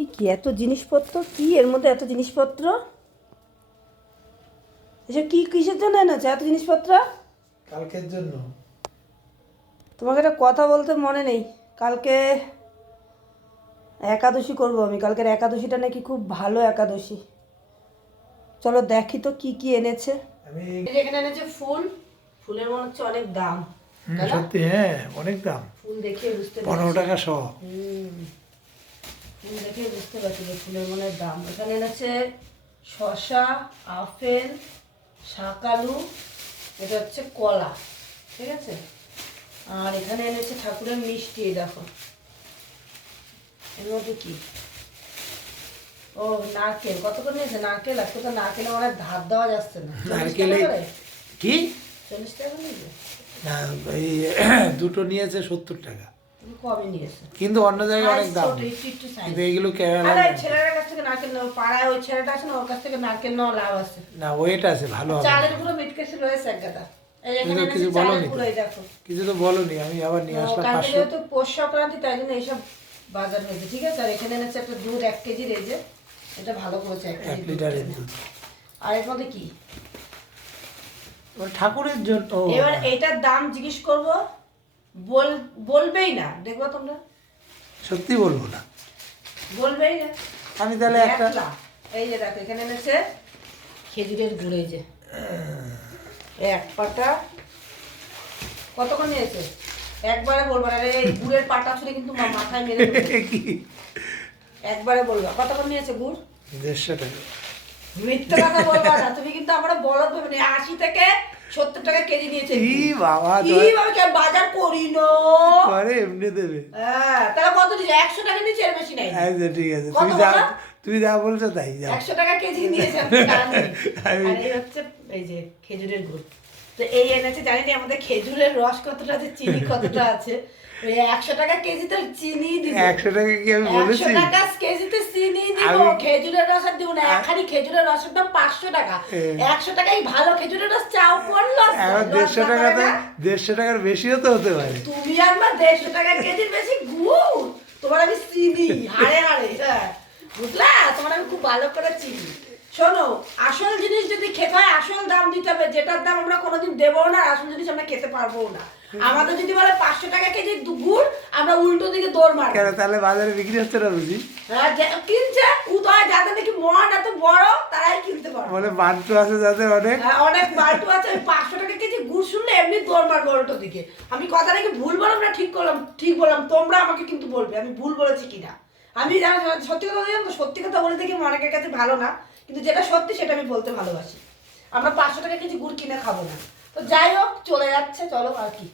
এই কি এত জিনিসপত্র? কি এর মধ্যে এত জিনিসপত্র? এসব কি কিসের জন্য এনেছে? এত জিনিসপত্র? কালকের জন্য। তোমাকে একটা কথা বলতে মনে নেই। কালকে একাদশী করব আমি। কালকের একাদশীটা নাকি খুব ভালো একাদশী। চলো দেখি তো কি কি এনেছে। আমি এখানে এনেছে ফুল। ফুলের মনে হচ্ছে অনেক দাম। সত্যি হ্যাঁ অনেক দাম। ফুল দেখে বুঝতে পনেরো টাকা। ফুল দেখে বুঝতে পারছি যে ফুলের মনে দাম। এখানে এনেছে শশা আপেল শাকালু এটা হচ্ছে কলা ঠিক আছে? আর এখানে এনেছে ঠাকুরের মিষ্টি দেখো। এর মধ্যে কি? ও নারকেল। কত করে নিয়েছে নারকেল? আজকে তো নারকেলে অনেক ধার দেওয়া যাচ্ছে না। নারকেলে? কি? চল্লিশ টাকা নিয়েছে দুটো নিয়েছে সত্তর টাকা। কিন্তু অন্য জায়গায় অনেক দাম। কিন্তু কেরালা কাছ থেকে নারকেল পাড়ায় ওই ছেলেটা আছে না ওর কাছ থেকে নারকেল লাভ আছে। না ওয়েট আছে ভালো হবে চালের মিটকেসি রয়েছে এক গাদা। এনেছে কিছু বলোনি তো? কিছু তো বলনি আমি আবার নিয়ে আসলাম পাঁচশো। পৌষ সংক্রান্তি তাই জন্য এইসব বাজার হয়েছে। ঠিক আছে আর এখানে এনেছে একটা দুধ এক কেজির এই যে এটা ভালো করেছে এক কেজি লিটারের দুধ। আর এর মধ্যে কি? ঠাকুরের জন্য এবার এটার দাম জিজ্ঞেস করব বল বলবেই না। দেখব তোমরা? সত্যি বলব না। বলবেই না। আমি তাহলে একটা এই যে দেখো এখানে এনেছে খেজুরের গুড় যে। এক পাটা। কত করে নিয়েছে? একবারে বলব না রে, এই গুড়ের পাটা ছুঁড়ে কিন্তু মাথায় মেরে। কি? একবারে বলব। কত করে নিয়েছে গুড়? দেড়শো টাকা। মিথ্যে কথা বলবা না। তুমি কিন্তু আমরা বলদ ভেবে আশি থেকে সত্তর টাকা কেজি নিয়েছে। কি বাবা কি বাবা কে বাজার করি নো? করে এমনি দেবে। হ্যাঁ তাহলে কত নিয়েছে একশো টাকা নিয়েছে এর বেশি নাই। আচ্ছা ঠিক আছে। তুমি যা? তুমি যা বলছো তাই যা একশো টাকা কেজি নিয়েছে আমি হচ্ছে এই যে খেজুরের গুড়। তো এই এনেছে জানি না আমাদের খেজুরের রস কতটা আছে চিনি কতটা আছে। একশো টাকা কেজিতে চিনি দিব। একশো টাকা কি আমি একশো টাকা কেজিতে চিনি দিব। খেজুরের রস আর দিব না। একখানি খেজুরের রসের দাম পাঁচশো টাকা। একশো টাকাই ভালো। খেজুরের রস চাও করল এখন দেড়শো টাকাতে দেড়শো টাকার বেশিও তো হতে পারে। তুমি আমার দেড়শো টাকা কেজির বেশি গুড়। তোমার আমি চিনি। হাড়ে হাড়ে। হ্যাঁ। বুঝলা? তোমার আমি খুব ভালো করে চিনি। শোনো আসল জিনিস যদি খেতে হয় আসল দাম দিতে হবে। যেটার দাম আমরা কোনোদিন দেবো না আর আসল জিনিস আমরা খেতে পারব না। আমাদের যদি বলে পাঁচশো টাকা কেজি গুড় আমরা উল্টো দিকে দৌড় কেন তাহলে বাজারে বিক্রি হচ্ছে না বুঝি? হ্যাঁ, কিনছে উদয় যাদের নাকি মন এত বড় তারাই কিনতে পারবে। বলে বান্টু আছে যাদের অনেক। হ্যাঁ, অনেক আছে ওই পাঁচশো টাকা কেজি গুড় শুনলে এমনি দৌড় মারবো উল্টো দিকে। আমি কথাটা কি ভুল বললাম না ঠিক করলাম ঠিক বললাম তোমরা আমাকে কিন্তু বলবে আমি ভুল বলেছি কিনা। আমি যারা সত্যি কথা বলি তো সত্যি কথা বলে দেখি অনেকের কাছে ভালো না, কিন্তু যেটা সত্যি সেটা আমি বলতে ভালোবাসি। আমরা পাঁচশো টাকা কেজি গুড় কিনে খাব না। তো যাই হোক, চলে যাচ্ছে, চলো আর কি।